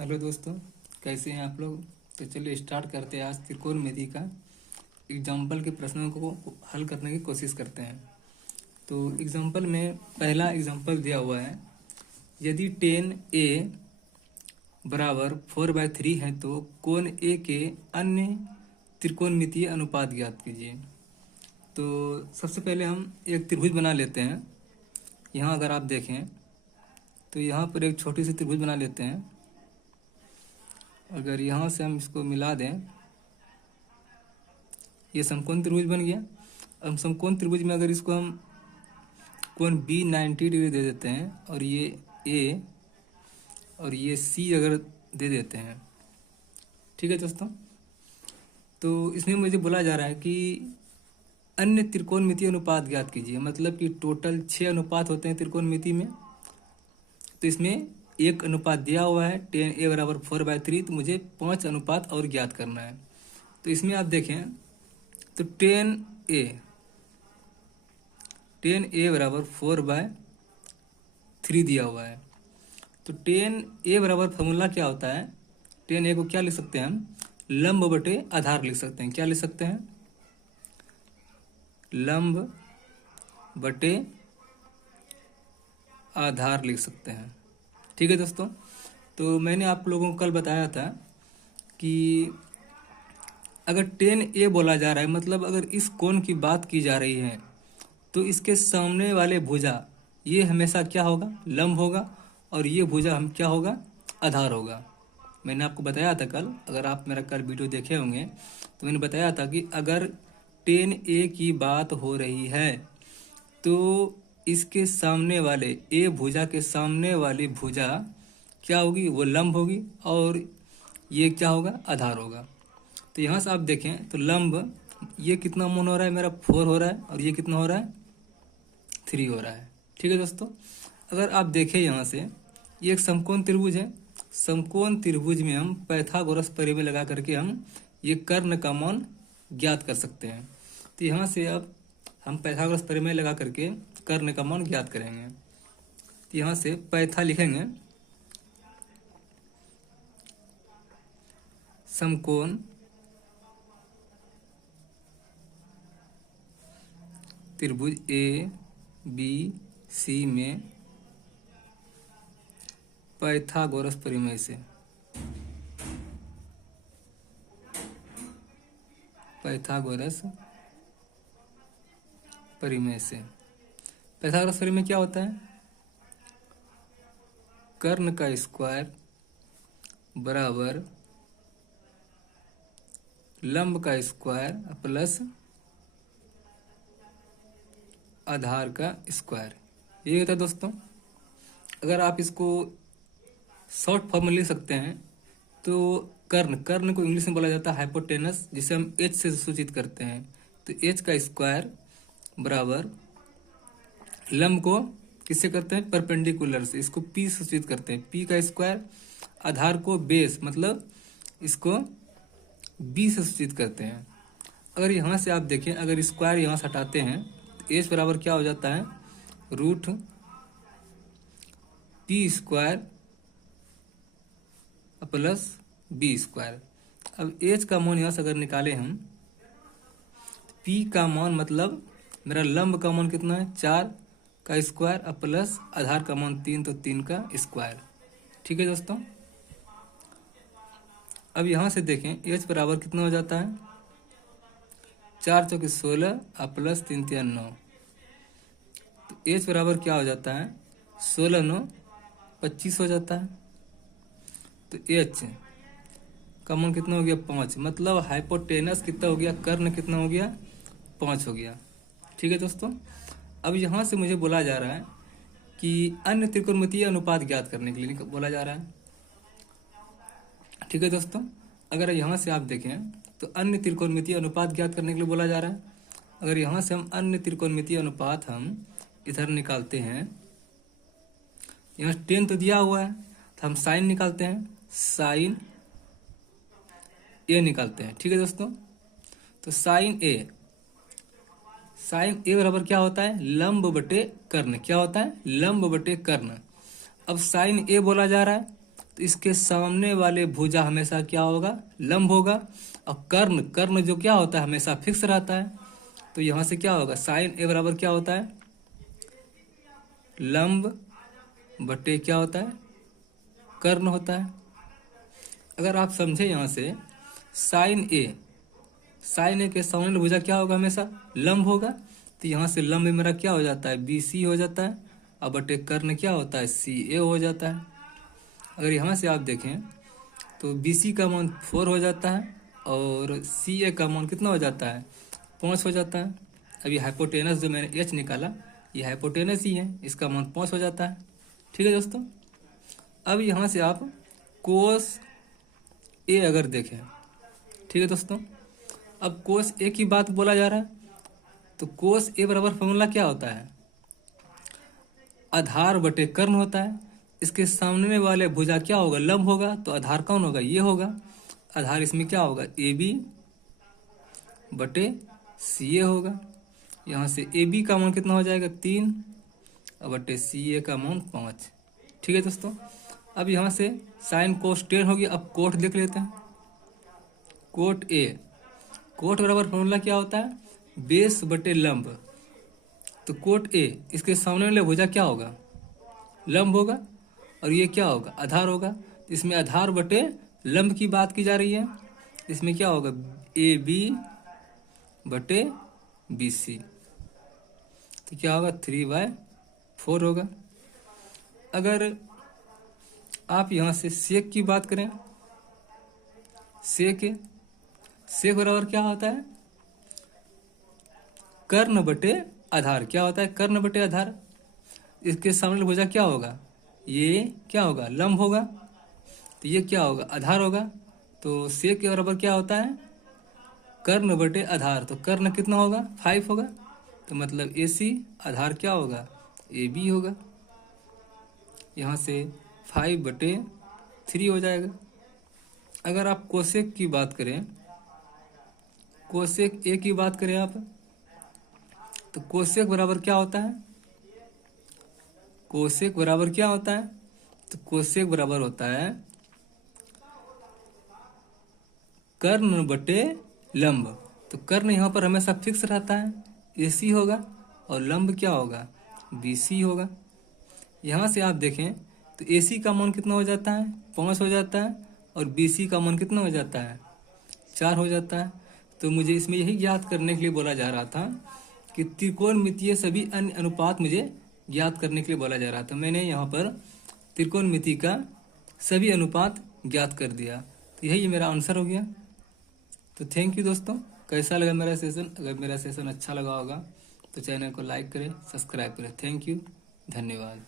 Hello दोस्तों, कैसे हैं आप लोग। तो चलिए स्टार्ट करते हैं। आज त्रिकोणमिति का एग्जाम्पल के प्रश्नों को हल करने की कोशिश करते हैं। तो एग्जाम्पल में पहला एग्जाम्पल दिया हुआ है, यदि टेन ए बराबर 4/3 है तो कोण ए के अन्य त्रिकोणमितीय अनुपात ज्ञात कीजिए। तो सबसे पहले हम एक त्रिभुज बना लेते हैं। यहाँ अगर आप देखें तो यहाँ पर एक छोटी सी त्रिभुज बना लेते हैं। अगर यहाँ से हम इसको मिला दें, ये समकोण त्रिभुज बन गया। अब समकोण त्रिभुज में अगर इसको हम कोण बी 90 डिग्री दे देते हैं और ये ए और ये सी अगर दे देते हैं, ठीक है दोस्तों। तो इसमें मुझे बोला जा रहा है कि अन्य त्रिकोणमितीय अनुपात ज्ञात कीजिए, मतलब कि टोटल 6 अनुपात होते हैं त्रिकोणमिति में। तो इसमें एक अनुपात दिया हुआ है टेन ए बराबर 4/3, तो मुझे 5 अनुपात और ज्ञात करना है। तो इसमें आप देखें तो टेन ए बराबर 4/3 दिया हुआ है। तो टेन ए बराबर फॉर्मूला क्या होता है, टेन ए को क्या लिख सकते हैं हम, लंब बटे आधार लिख सकते हैं। क्या लिख सकते हैं, लंब बटे आधार लिख सकते हैं। ठीक है दोस्तों। तो मैंने आप लोगों को कल बताया था कि अगर टेन ए बोला जा रहा है, मतलब अगर इस कोण की बात की जा रही है, तो इसके सामने वाले भुजा ये हमेशा क्या होगा, लंब होगा, और ये भुजा हम क्या होगा, आधार होगा। मैंने आपको बताया था कल, अगर आप मेरा कल वीडियो देखे होंगे तो मैंने बताया था कि अगर टेन ए की बात हो रही है तो इसके सामने वाले ए भुजा के सामने वाली भुजा क्या होगी, वो लंब होगी, और ये क्या होगा, आधार होगा। तो यहाँ से आप देखें तो लंब ये कितना मोन हो रहा है, मेरा 4 हो रहा है, और ये कितना हो रहा है, 3 हो रहा है। ठीक है दोस्तों। अगर आप देखें यहाँ से, ये एक समकोण त्रिभुज है। समकोण त्रिभुज में हम पाइथागोरस प्रमेय लगा करके हम ये कर्ण का मान ज्ञात कर सकते हैं। तो यहाँ से अब हम पाइथागोरस प्रमेय लगा करके कर्ण का मान ज्ञात करेंगे। तो यहाँ से पैथा लिखेंगे, समकोण त्रिभुज ए बी सी में पाइथागोरस प्रमेय से पाइथागोरस प्रमेय क्या होता है, कर्ण का स्क्वायर बराबर लंब का स्क्वायर प्लस आधार का स्क्वायर, ये होता है दोस्तों। अगर आप इसको शॉर्ट फॉर्म में लिख सकते हैं तो कर्ण को इंग्लिश में बोला जाता है हाइपोटेनस, जिसे हम एच से सूचित करते हैं। तो एच का स्क्वायर बराबर लंब को किससे करते हैं, परपेंडिकुलर से, इसको पी सूचित करते हैं, पी का स्क्वायर। आधार को बेस, मतलब इसको बी से सूचित करते हैं। अगर यहाँ से आप देखें, अगर स्क्वायर यहाँ से हटाते हैं तो एच बराबर क्या हो जाता है, root P square plus B square. अब एच का मान यहाँ से अगर निकाले हम, पी का मान मतलब मेरा लंब का मान कितना है, 4 का स्क्वायर प्लस आधार का मान 3, तो 3 का स्क्वायर। ठीक है दोस्तों। अब यहाँ से देखें एच बराबर कितना हो जाता है, 4 चौके 16 प्लस 3 3 9। तो एच बराबर क्या हो जाता है, 16 9 25 हो जाता है। तो एच का मान कितना हो गया, 5, मतलब हाइपोटेनस कितना हो गया, कर्ण कितना हो गया, 5 हो गया। ठीक है दोस्तों। अब यहाँ से मुझे बोला जा रहा है कि अन्य त्रिकोणमितीय अनुपात ज्ञात करने के लिए बोला जा रहा है। ठीक है दोस्तों। अगर यहाँ से आप देखें तो अन्य त्रिकोणमितीय अनुपात ज्ञात करने के लिए बोला जा रहा है। अगर यहाँ से हम अन्य त्रिकोणमितीय अनुपात हम इधर निकालते हैं, यहाँ 10 तो दिया हुआ है, तो हम साइन निकालते हैं, साइन ए निकालते हैं। ठीक है दोस्तों। तो साइन ए बराबर क्या होता है, लंब बटे कर्ण। क्या होता है, लंब बटे कर्ण। अब साइन ए बोला जा रहा है तो इसके सामने वाले भुजा हमेशा क्या होगा, लंब होगा। और कर्ण, कर्ण जो क्या होता है हमेशा फिक्स रहता है। तो यहाँ से क्या होगा, साइन ए बराबर क्या होता है, लंब बटे क्या होता है, कर्ण होता है। अगर आप समझे यहाँ से, साइन ए, साइन ए के सामने भुजा क्या होगा, हमेशा लंब होगा। तो यहाँ से लंब मेरा क्या हो जाता है, बी सी हो जाता है। और बटे कर्ण क्या होता है, सी ए हो जाता है। अगर यहाँ से आप देखें तो बी सी का मान 4 हो जाता है और सी ए का मान कितना हो जाता है, 5 हो जाता है। अभी हाइपोटेनस जो मैंने एच निकाला, ये हाइपोटेनस ही है, इसका मान 5 हो जाता है। ठीक है दोस्तों। अब यहाँ से आप कोस ए अगर देखें, ठीक है दोस्तों, अब कोस ए की बात बोला जा रहा है, तो कोस ए बराबर फॉर्मूला क्या होता है, आधार बटे कर्ण होता है। इसके सामने वाले भुजा क्या होगा, लंब होगा। तो आधार कौन होगा, ये होगा। आधार इसमें क्या होगा, ए बी बटे सी ए होगा। यहाँ से ए बी का मान कितना हो जाएगा, 3 और बटे सी ए का मान 5। ठीक है दोस्तों। अब यहाँ से साइन कोस टेन होगी। अब कोट देख लेते हैं, कोट ए, कोट बराबर फॉर्मूला क्या होता है, बेस बटे लंब। तो कोट ए, इसके सामने वाले भुजा क्या होगा, लंब होगा। और ये क्या होगा, आधार होगा। इसमें आधार बटे लंब की बात की जा रही है। इसमें क्या होगा, ए बी बटे बी सी। तो क्या होगा, 3/4 होगा। अगर आप यहाँ से सेक की बात करें, सेक बराबर क्या होता है, कर्ण बटे आधार। क्या होता है, कर्ण बटे आधार। इसके सामने भुजा क्या होगा, ये क्या होगा, लंब होगा। तो ये क्या होगा, आधार होगा। तो सेक के बराबर क्या होता है, कर्ण बटे आधार। तो कर्ण कितना होगा, 5 होगा। तो मतलब ए सी, आधार क्या होगा, ए बी होगा। यहाँ से 5/3 हो जाएगा। अगर आप कोसेक की बात करें, कोसेक ए की बात करें आप, तो कोसेक बराबर क्या होता है, कोसेक बराबर क्या होता है, तो कोसेक बराबर होता है कर्ण बटे लंब। तो कर्ण यहाँ पर हमेशा फिक्स रहता है, AC होगा। और लंब क्या होगा, BC होगा। यहाँ से आप देखें तो AC का मान कितना हो जाता है, 5 हो जाता है। और BC का मान कितना हो जाता है, 4 हो जाता है। तो मुझे इसमें यही ज्ञात करने के लिए बोला जा रहा था कि त्रिकोणमितीय सभी अन्य अनुपात मुझे ज्ञात करने के लिए बोला जा रहा था। मैंने यहाँ पर त्रिकोणमिति का सभी अनुपात ज्ञात कर दिया। तो यही मेरा आंसर हो गया। तो थैंक यू दोस्तों। कैसा लगा मेरा सेशन, अगर मेरा सेशन अच्छा लगा होगा तो चैनल को लाइक करें, सब्सक्राइब करें। थैंक यू, धन्यवाद।